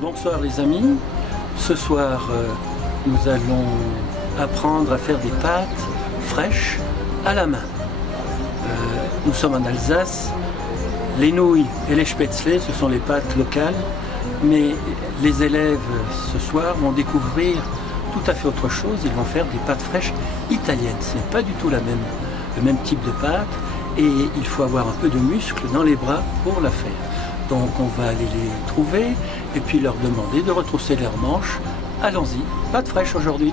Bonsoir les amis, ce soir nous allons apprendre à faire des pâtes fraîches à la main. Nous sommes en Alsace, les nouilles et les spätzle ce sont les pâtes locales, mais les élèves ce soir vont découvrir tout à fait autre chose, ils vont faire des pâtes fraîches italiennes. Ce n'est pas du tout le même type de pâte et il faut avoir un peu de muscle dans les bras pour la faire. Donc on va aller les trouver et puis leur demander de retrousser leurs manches. Allons-y, pâte fraîche aujourd'hui.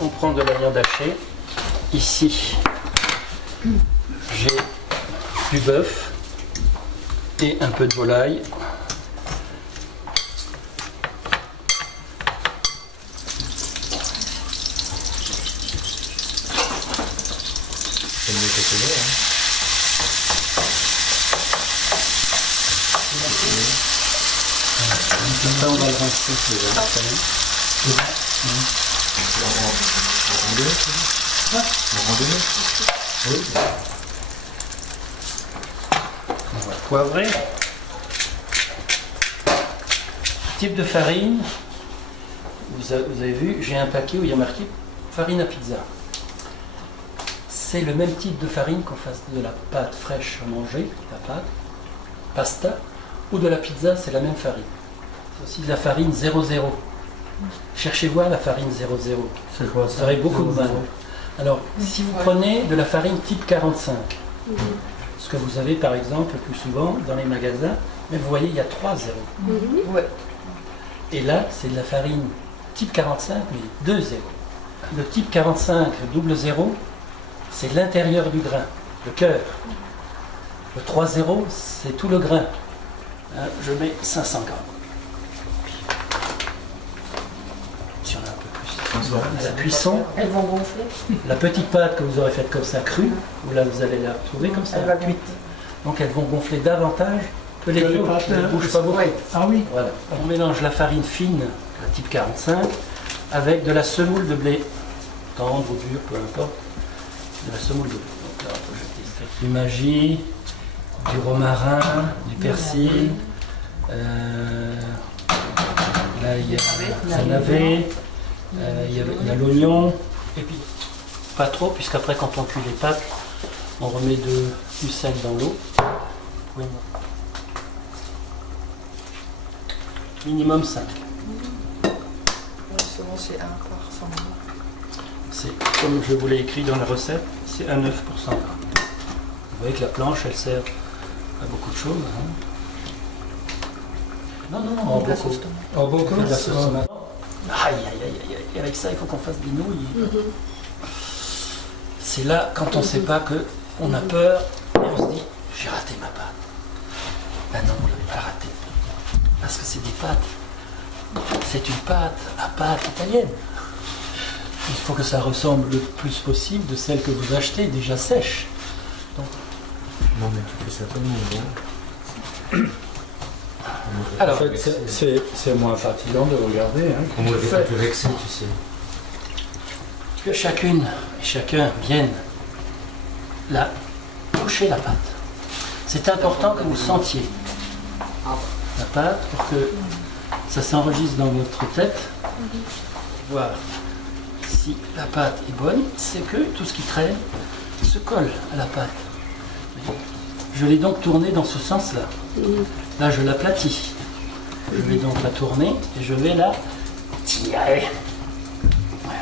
On prend de la viande hachée. Ici, j'ai du bœuf et un peu de volaille. C'est mieux que celui-là, hein. Ça, on va le rincer déjà. En randonnée, en randonnée. Oui. On va poivrer. Type de farine. Vous avez vu, j'ai un paquet où il y a marqué farine à pizza. C'est le même type de farine qu'on fasse de la pâte fraîche à manger, la pâte, pasta, ou de la pizza, c'est la même farine. C'est aussi de la farine 00. Cherchez voir la farine 00. C'est quoi Vous aurez beaucoup de mal. Alors, si vous prenez de la farine type 45, ce que vous avez par exemple plus souvent dans les magasins, mais vous voyez, il y a 3 zéros. Ouais. Et là, c'est de la farine type 45, mais 2 zéros. Le type 45, double 0, c'est l'intérieur du grain, le cœur. Le 3 zéros, c'est tout le grain. Hein, je mets 500 grammes. Si on a un peu plus. À la cuisson, Elles vont gonfler. la petite pâte que vous aurez faite comme ça crue, ou là vous allez la retrouver comme ça, Elle va cuite. Donc elles vont gonfler davantage que les autres. pâtes, Elles ne bougent pas beaucoup. Ah oui. Voilà. On mélange la farine fine, la type 45, avec de la semoule de blé, tendre ou dure, peu importe, de la semoule de blé. Donc là, on peut jeter ça. Du maggi, du romarin, du persil, là il y a la navet, il y a l'oignon, et puis pas trop, puisqu'après quand on cuit les pâtes, on remet du sel dans l'eau. Oui. Minimum 5. Souvent c'est 1 par 100 grammes. C'est comme je vous l'ai écrit dans la recette, c'est un 9 pour 100 grammes. Vous voyez que la planche, elle sert à beaucoup de choses. Hein. Non, En place au beaucoup. stomac. Oh, beaucoup. De la sauce tomate. Aïe, aïe, aïe, aïe, aïe. Avec ça, il faut qu'on fasse des nouilles. C'est là, quand on ne sait pas, qu'on a peur et on se dit, j'ai raté ma pâte. Ben non, vous ne l'avez pas ratée. Parce que c'est des pâtes. C'est une pâte à pâte italienne. Il faut que ça ressemble le plus possible de celle que vous achetez déjà sèche. Donc, Non, mais tu fais ça tout le monde, hein. alors, En fait, c'est moins fatigant de regarder. Hein, On va être un peu vexé, tu sais. que chacune et chacun vienne là toucher la pâte. C'est important que vous sentiez la pâte pour que ça s'enregistre dans votre tête. Voir si la pâte est bonne, c'est que tout ce qui traîne se colle à la pâte. Je l'ai donc tournée dans ce sens-là. Là, je l'aplatis. Je vais donc la tourner et je vais la tirer. Voilà.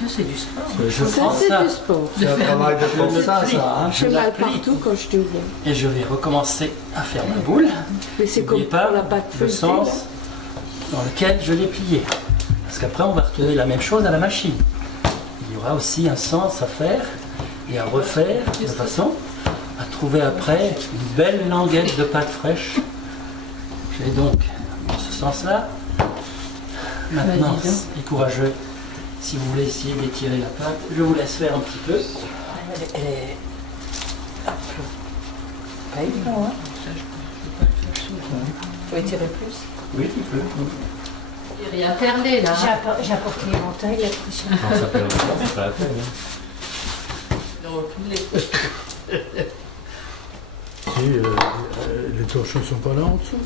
Ça c'est du sport. Je Ça, prends c'est ça, du sport. C'est un travail de forçat, ça. Hein. je J'ai la mal plie partout quand je te vois. et je vais recommencer à faire ma boule. Mais c'est comme N'oubliez pas pour la pâte le feuilletée. sens dans lequel je l'ai plié. Parce qu'après, on va retourner la même chose à la machine. Il y aura aussi un sens à faire et à refaire de façon à trouver après une belle languette de pâte fraîche. J'ai donc dans ce sens-là. Maintenant, les courageux, si vous voulez essayer d'étirer la pâte, je vous laisse faire un petit peu. Et Pas évident, hein. Faut étirer plus. oui, tu peux. Il y a perlé là. J'apporte l'éventail la prochaine fois. Non, ça perd le temps, c'est pas la peine. Les torchons sont pas là en dessous.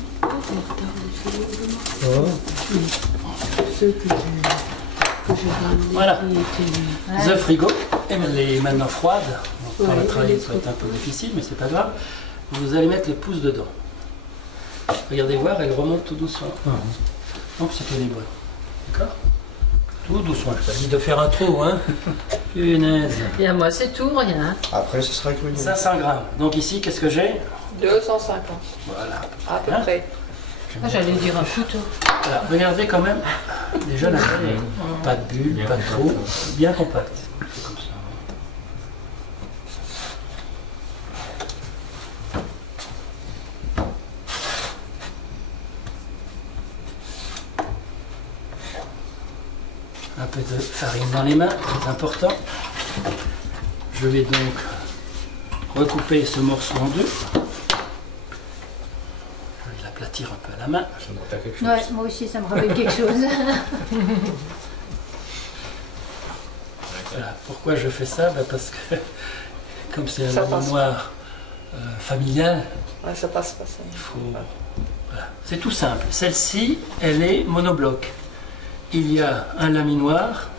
Voilà. The frigo, elle est maintenant froide. Donc, pour le travail, ça va être un peu difficile, mais c'est pas grave. Vous allez mettre les pouces dedans. Regardez voir, elle remonte tout doucement. Donc c'est équilibré. D'accord? Tout doucement. Je t'ai dit de faire un trou, hein? Punaise. Et à moi, c'est tout, rien. Après, ce sera cru. 500 grammes. Donc ici, qu'est-ce que j'ai? 250. Voilà. À peu près. Ah, j'allais dire un couteau. Voilà. Regardez quand même. Déjà, la taille, pas de bulle, pas de trou. Bien compact. C'est comme ça. Un peu de farine dans les mains, c'est important. Je vais donc recouper ce morceau en deux. Je vais l'aplatir un peu à la main. Ça me rappelle quelque chose. Ouais, moi aussi, ça me rappelle quelque chose. Voilà. Pourquoi je fais ça? Parce que comme c'est un mémoire familial, Ouais, ça passe pas ça. il faut... Voilà. C'est tout simple. Celle-ci, elle est monobloc. Il y a un laminoir,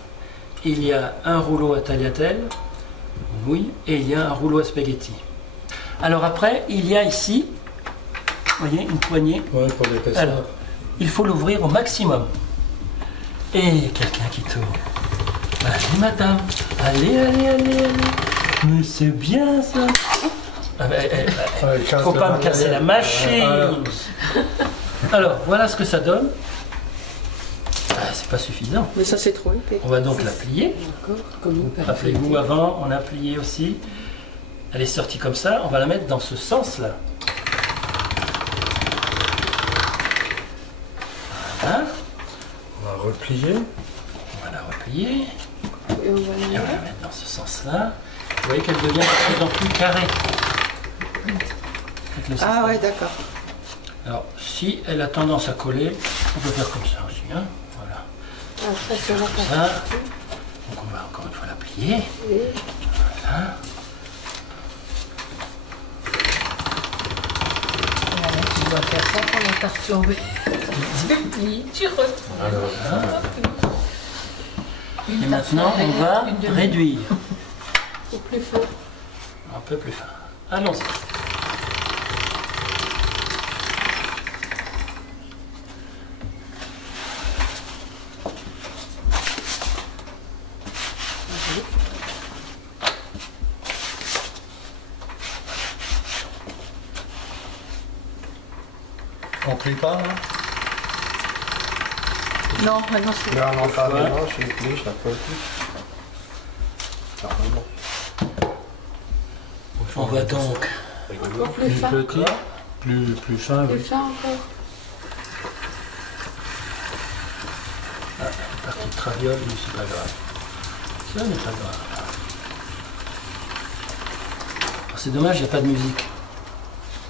il y a un rouleau à tagliatelle, oui, et il y a un rouleau à spaghetti. Alors après, il y a ici, vous voyez, une poignée. Ouais, pour l'épaisseur. Alors, il faut l'ouvrir au maximum. Et quelqu'un qui tourne. Allez, madame, allez, allez, allez, allez. Mais c'est bien ça. Ah ben, faut pas me casser la machine. Alors, voilà ce que ça donne. Ah, c'est pas suffisant. Mais ça, c'est trop épais. On va donc la plier. Rappelez-vous, avant, on a plié aussi. Elle est sortie comme ça. On va la mettre dans ce sens-là. Voilà. On va replier. On va la replier. Et on va Et on va la mettre dans ce sens-là. Vous voyez qu'elle devient de plus en plus carrée. Avec le Ah ouais, d'accord. Alors, si elle a tendance à coller, on peut faire comme ça aussi. Hein. Voilà. Après, ça va Comme ça. Donc on va encore une fois la plier. Voilà. Tu dois faire ça pendant que t'as retombé. Tu plies, tu retournes. Et maintenant, on va réduire. Au plus fort. Un peu plus fin. Allons-y. On plie pas, là? Non, maintenant c'est. Là, on en parle maintenant, je suis plié, je la peux plus. Normalement. On va donc Encore plus fin. Petit, plus fin, Plus oui. fin encore. partie de traviole, mais c'est pas grave. Ça n'est pas grave. Oh, c'est dommage, il n'y a pas de musique.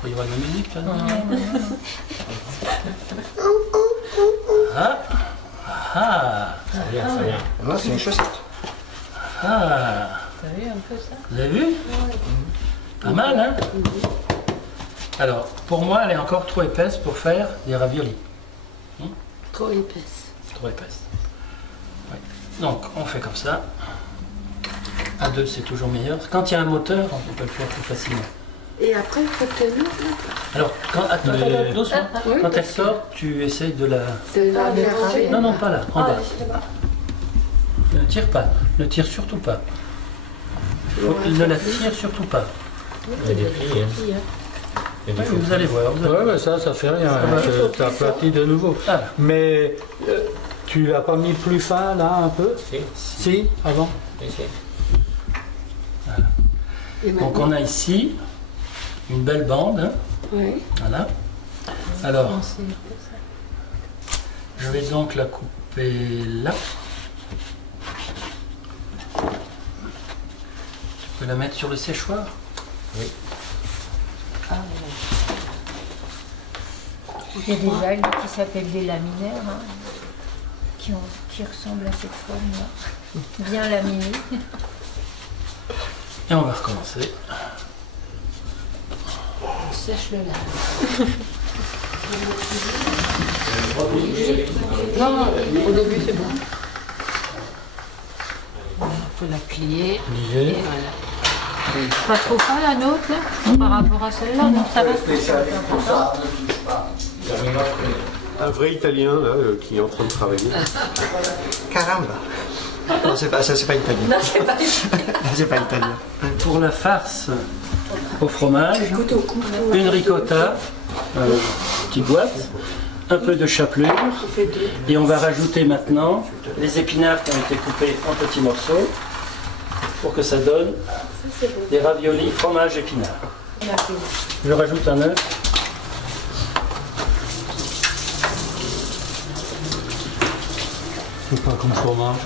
Il y aura de la musique, toi, non? Ah. Ah. Ça vient, ça vient. Non, c'est une chaussette. Ah. T'as vu un peu ça? Vous avez vu? Pas mal, hein? Alors, pour moi, elle est encore trop épaisse pour faire des raviolis. Trop épaisse. Trop épaisse. Oui. Donc, on fait comme ça. À deux, c'est toujours meilleur. Quand il y a un moteur, on peut le faire plus facilement. Et après, il faut tenir Alors, quand, attends, doucement. Oui, Quand elle sort, tu essayes de la... de la déranger. Non, non, pas là, en bas. là-bas. Ne tire pas. Ne tire surtout pas. Il ne la tire surtout pas. Il y a des plis, hein. Il y a des Oui, faux vous allez voir. Vous allez... Ouais, mais ça fait rien. va. Ça aplatit de nouveau. Ah. Mais tu l'as pas mis plus fin, là, un peu? Si, Si, avant? si. Et Donc maintenant, on a ici une belle bande. Hein. oui. Voilà. Alors, je vais donc la couper là. Tu peux la mettre sur le séchoir? Il y a des algues qui s'appellent des laminaires. Hein. qui ressemble à cette forme-là. Bien laminée. Et on va recommencer. On sèche le lard. Non, au début c'est bon. Il faut la plier. Lié. Et voilà. Pas trop fin la nôtre là, par rapport à celle-là, non ça va. Un vrai Italien là, qui est en train de travailler. Caramba. Non, c'est pas italien. Non, c'est pas C'est pas italien. Pour la farce au fromage, une ricotta, petite boîte, un peu de chapelure, et on va rajouter maintenant les épinards qui ont été coupés en petits morceaux pour que ça donne des raviolis fromage épinards. Je rajoute un œuf. C'est pas comme fromage.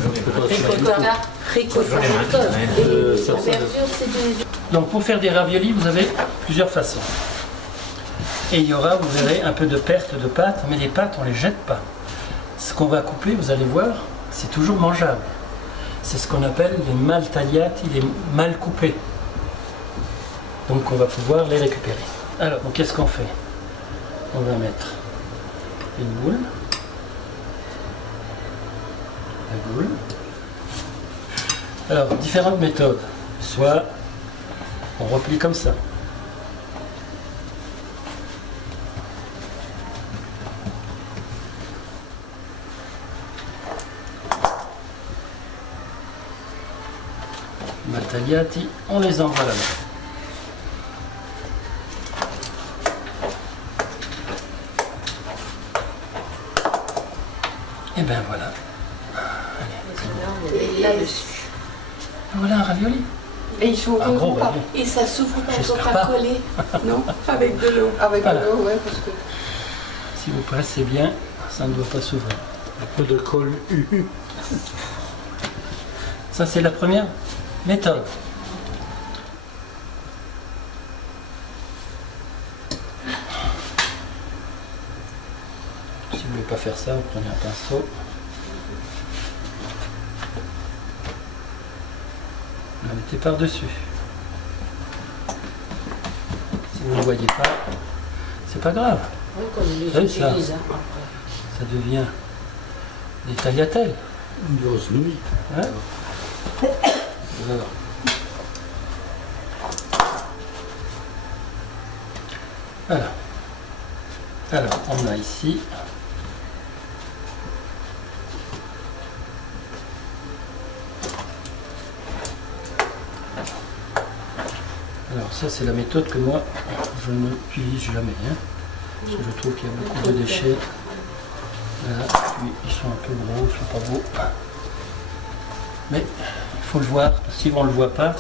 Ricotta. Donc pour faire des raviolis, vous avez plusieurs façons. Et il y aura, vous verrez, un peu de perte de pâte, mais les pâtes, on ne les jette pas. Ce qu'on va couper, vous allez voir, c'est toujours mangeable. C'est ce qu'on appelle les mal tagliati, les mal coupés. Donc on va pouvoir les récupérer. Alors, qu'est-ce qu'on fait? On va mettre une boule. La boule. Alors, différentes méthodes. Soit on replie comme ça. Mal tagliati, on les envoie là-bas. Et bien voilà. Voilà un ravioli. Et ils sont Un gros pas. ravioli. Et ça souffre pas, ils sont J'espère pas pas. collés. Non, avec de l'eau. Avec Voilà. de l'eau, ouais, parce que. Si vous pressez bien, ça ne doit pas s'ouvrir. Un peu de colle UU. Ça, c'est la première méthode. Si vous ne voulez pas faire ça, vous prenez un pinceau. Vous la mettez par-dessus. Si vous ne le voyez pas, c'est pas grave. Oui, comme on les C'est ça. utilise, hein, après. Ça devient des tagliatelles. Une grosse nouille. Hein? Voilà. Voilà. Alors, on a ici alors ça c'est la méthode que moi je n'utilise jamais hein, parce que je trouve qu'il y a beaucoup de déchets là, puis ils sont un peu gros, ils sont pas beaux mais il faut le voir, si on ne le voit pas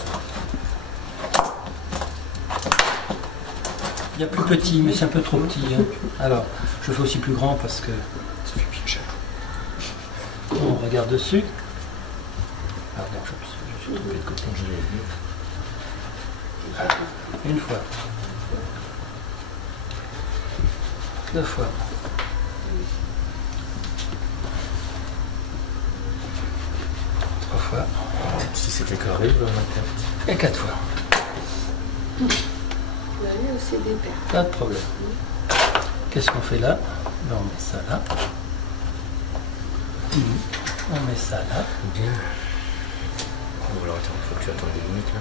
il y a plus petit mais c'est un peu trop petit hein. Alors je fais aussi plus grand parce que ça fait bien cher. On regarde dessus. Pardon, je suis trompé de côté. Une fois. Deux fois. Trois fois. Si c'était carré, je vais Et quatre fois. Vous avez aussi des pertes. Pas de problème. Qu'est-ce qu'on fait là? Ben, on met ça là. On met ça là. bien. Bon, alors attends, il faut que tu attendes 2 minutes là.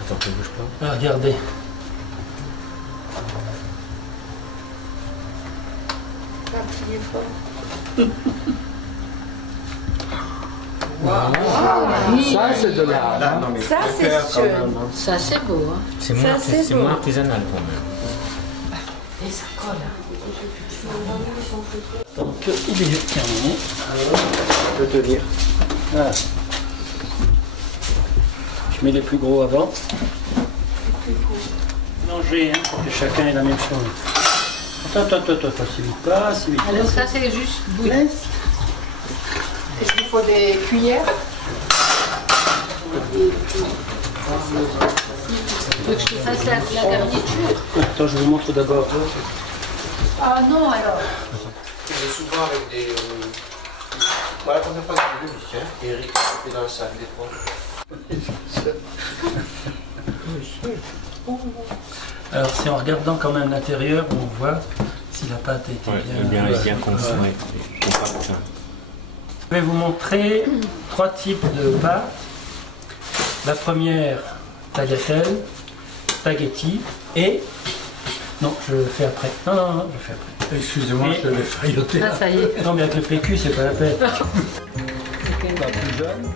Attends, tu ne bouges pas. Ah, regardez. Pas plié fort. Ça, c'est de l'art. Là, non, mais Ça, je c'est préfère quand sûr. même, hein. Ça, c'est beau. Hein. C'est Ça, moins, c'est c'est beau. moins artisanal quand même. Et ça colle. Hein. Donc, il est terminé. Je peux te dire. Voilà. Je mets les plus gros avant. Mélanger, hein, pour que chacun ait la même chose. Attends, si vite pas, si vite pas. Alors ça, c'est juste bouillir. Laisse. Il faut des cuillères. Tu veux que je te fasse la garniture? Attends, je vous montre d'abord. Ah non alors. faisais souvent avec des... Voilà, la première fois que j'ai vu, tiens, Eric était dans la salle des trois. Alors si en regardant quand même l'intérieur, on voit si la pâte a été bien consommée. Je vais vous montrer 3 types de pâtes. La première, tagliatelle, spaghetti et... Non, je le fais après. Non, je fais après. Excusez-moi, je l'ai failloté. Ah, ça y est. Non, mais avec le PQ, c'est pas la peine. La plus jeune.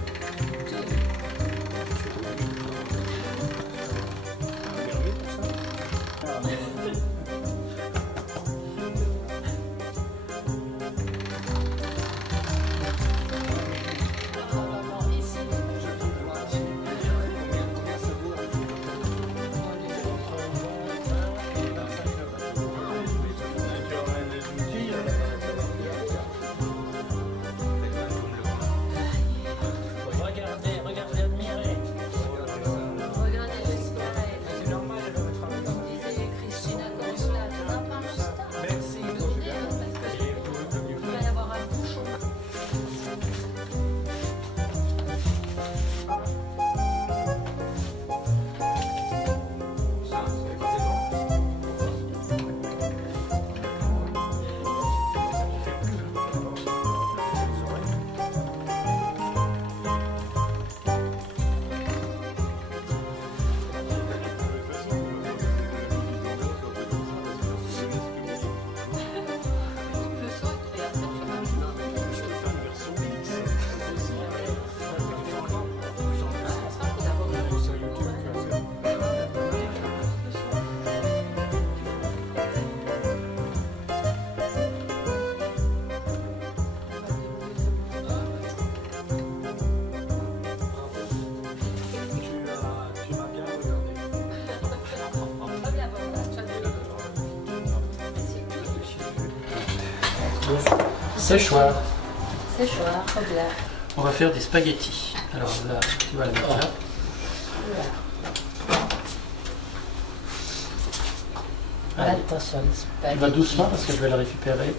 Séchoir. Séchoir, hop là. On va faire des spaghettis. Alors là, tu vas la mettre là. Allez. Attention, les Tu spaghettis. vas doucement parce que je vais la récupérer.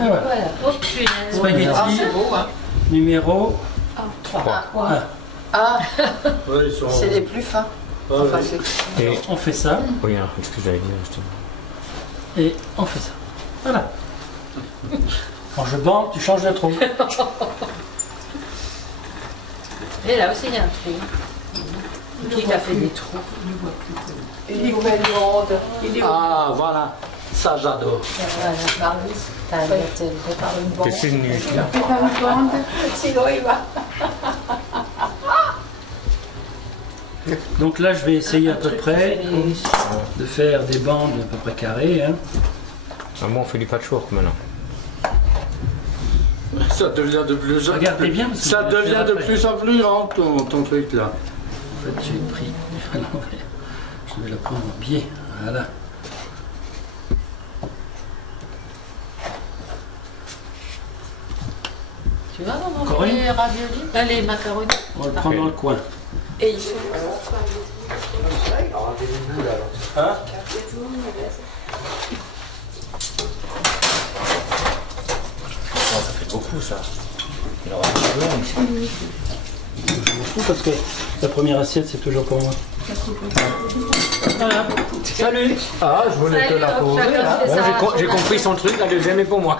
Et voilà. Voilà. Oh, punaise. Spaghetti Ah, c'est beau, hein. numéro 3. Ah, Ouais, ils sont... c'est les plus fins. Ah, Enfin, ouais. c'est... Et On fait ça regarde, ce que j'allais dire justement. et on fait ça. Voilà. Quand je bande, tu changes de trou. Et là aussi, il y a un trou. Qui a fait des trous? Une nouvelle bande. Ah, voilà. Ça, j'adore. Voilà. T'as la telle. Par une bande. C'est nul là. Par une bande. Sinon, il va. Donc là, je vais essayer à peu près de faire des bandes à peu près carrées. Hein. Ah, moi on fait du patchwork maintenant. Ça devient de plus en plus. Regardez bien, parce que Ça je vais le devient faire de après. plus en plus grand ton truc là. En fait, j'ai pris à l'envers. Je vais le prendre en biais. Voilà. Tu vas maman, Encore les raviolis, les macaronis. On va le prendre dans le coin. Et ils sont... Hein? Ça fait beaucoup ça. Il aura plus de Je m'en fous parce que la première assiette, c'est toujours pour moi. Voilà. Salut. Ah, je voulais te la Allez, hop, poser. chacun Là. fait Bon, ça. j'ai compris son truc, la deuxième est pour moi.